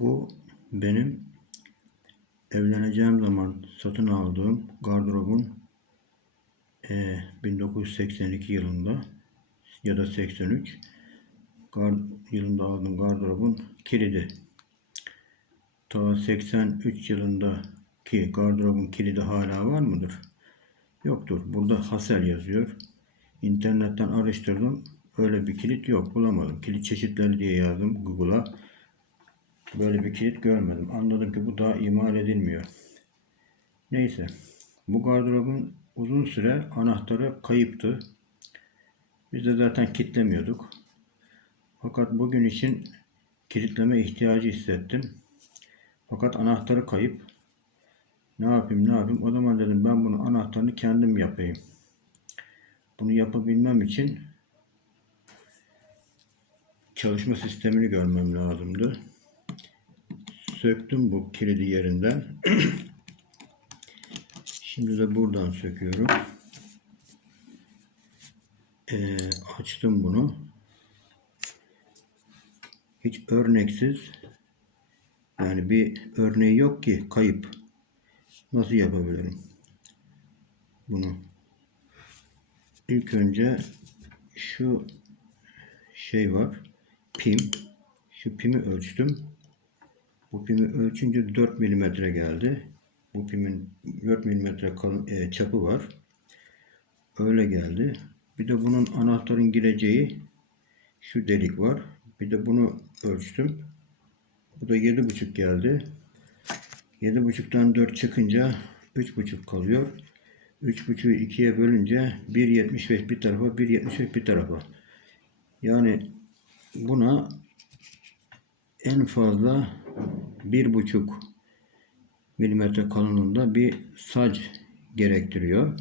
Bu benim evleneceğim zaman satın aldığım gardırobun eee, 1982 yılında ya da 83 gar, yılında aldığım gardırobun kilidi. Ta 83 yılındaki gardırobun kilidi hala var mıdır? Yoktur. Burada Hasel yazıyor. İnternetten araştırdım. Öyle bir kilit yok. Bulamadım. Kilit çeşitleri diye yazdım Google'a. Böyle bir kilit görmedim. Anladım ki bu daha imal edilmiyor. Neyse. Bu gardırobun uzun süre anahtarı kayıptı. Biz de zaten kilitlemiyorduk. Fakat bugün için kilitleme ihtiyacı hissettim. Fakat anahtarı kayıp. Ne yapayım ne yapayım? O zaman dedim ben bunu anahtarını kendim yapayım. Bunu yapabilmem için çalışma sistemini görmem lazımdı. Söktüm bu kilidi yerinden. Şimdi de buradan söküyorum. Ee, açtım bunu. Hiç örneksiz yani bir örneği yok ki kayıp. Nasıl yapabilirim bunu? İlk önce şu şey var. Pim. Şu pimi ölçtüm. Bu pimi ölçünce 4 milimetre geldi. Bu pimin 4 milimetre e, çapı var. Öyle geldi. Bir de bunun anahtarın gireceği şu delik var. Bir de bunu ölçtüm. Bu da 7,5 geldi. 7,5'tan 4 çıkınca 3,5 kalıyor. 3,5'ü 2'ye bölünce 1,75 bir tarafa 1,75 bir tarafa. Yani buna en fazla 1,5 milimetre kalınlığında bir sac gerektiriyor.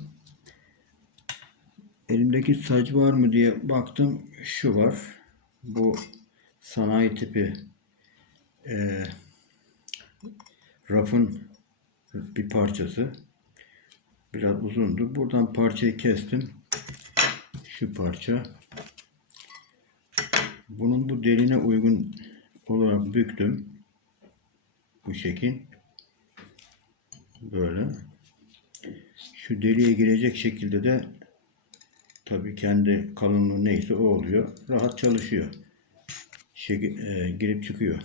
Elimdeki sac var mı diye baktım. Şu var. Bu sanayi tipi eee rafın bir parçası. Biraz uzundu. Buradan parçayı kestim. Şu parça. Bunun bu deline uygun olarak büktüm. Bu şekil. Böyle. Şu deliğe girecek şekilde de tabii kendi kalınlığı neyse o oluyor. Rahat çalışıyor. Şekil, e, girip çıkıyor.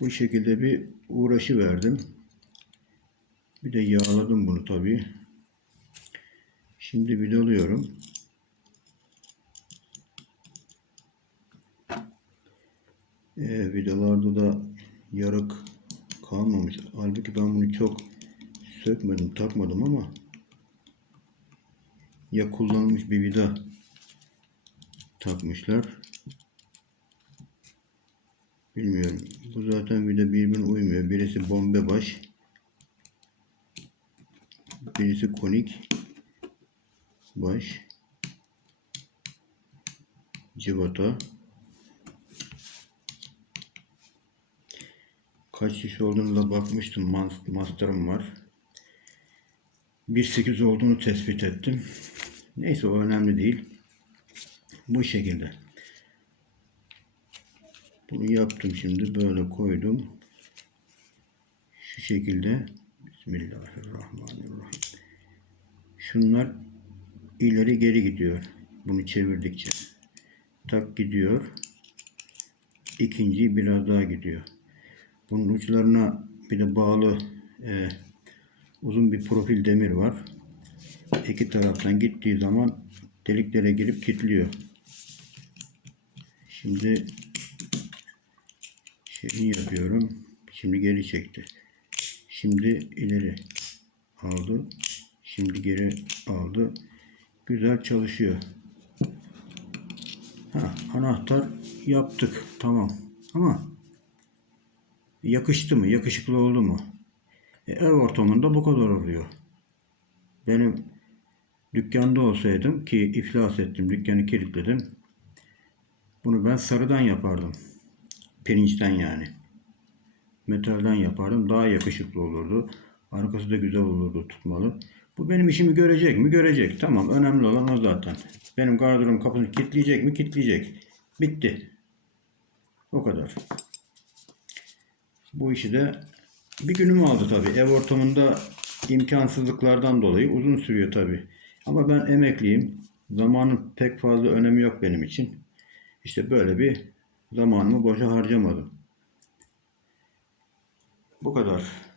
Bu şekilde bir uğraşı verdim. Bir de yağladım bunu tabii. Şimdi vidalıyorum. Ee, vidalarda da yarık kalmamış. Halbuki ben bunu çok sökmedim, takmadım ama ya kullanılmış bir vida takmışlar. Bilmiyorum. Bu zaten vida birbirine uymuyor. Birisi bombe baş. Birisi konik baş. Civata. Kaç şiş olduğunu da bakmıştım. Mas- Master'ım var. 1.8 olduğunu tespit ettim. Neyse o önemli değil. Bu şekilde. Bunu yaptım şimdi. Böyle koydum. Şu şekilde. Bismillahirrahmanirrahim. Şunlar ileri geri gidiyor. Bunu çevirdikçe. Tak gidiyor. İkinci biraz daha gidiyor. Bunun uçlarına bir de bağlı e, uzun bir profil demir var. İki taraftan gittiği zaman deliklere girip kilitliyor. Şimdi şeyini yapıyorum. Şimdi geri çekti. Şimdi ileri aldı. Şimdi geri aldı. Güzel çalışıyor. Ha, anahtar yaptık. Tamam. Ama yakıştı mı? Yakışıklı oldu mu? E, ev ortamında bu kadar oluyor. Benim dükkanda olsaydım ki iflas ettim, dükkanı kilitledim. Bunu ben sarıdan yapardım. Pirinçten yani. Metalden yapardım. Daha yakışıklı olurdu. Arkası da güzel olurdu tutmalı. Bu benim işimi görecek mi? Görecek. Tamam. Önemli olan o zaten. Benim gardırobum kapısını kilitleyecek mi? Kilitleyecek. Bitti. O kadar. Bu işi de bir günümü aldı tabii. Ev ortamında imkansızlıklardan dolayı uzun sürüyor tabii. Ama ben emekliyim. Zamanın pek fazla önemi yok benim için. İşte böyle bir zamanımı boşa harcamadım. Bu kadar.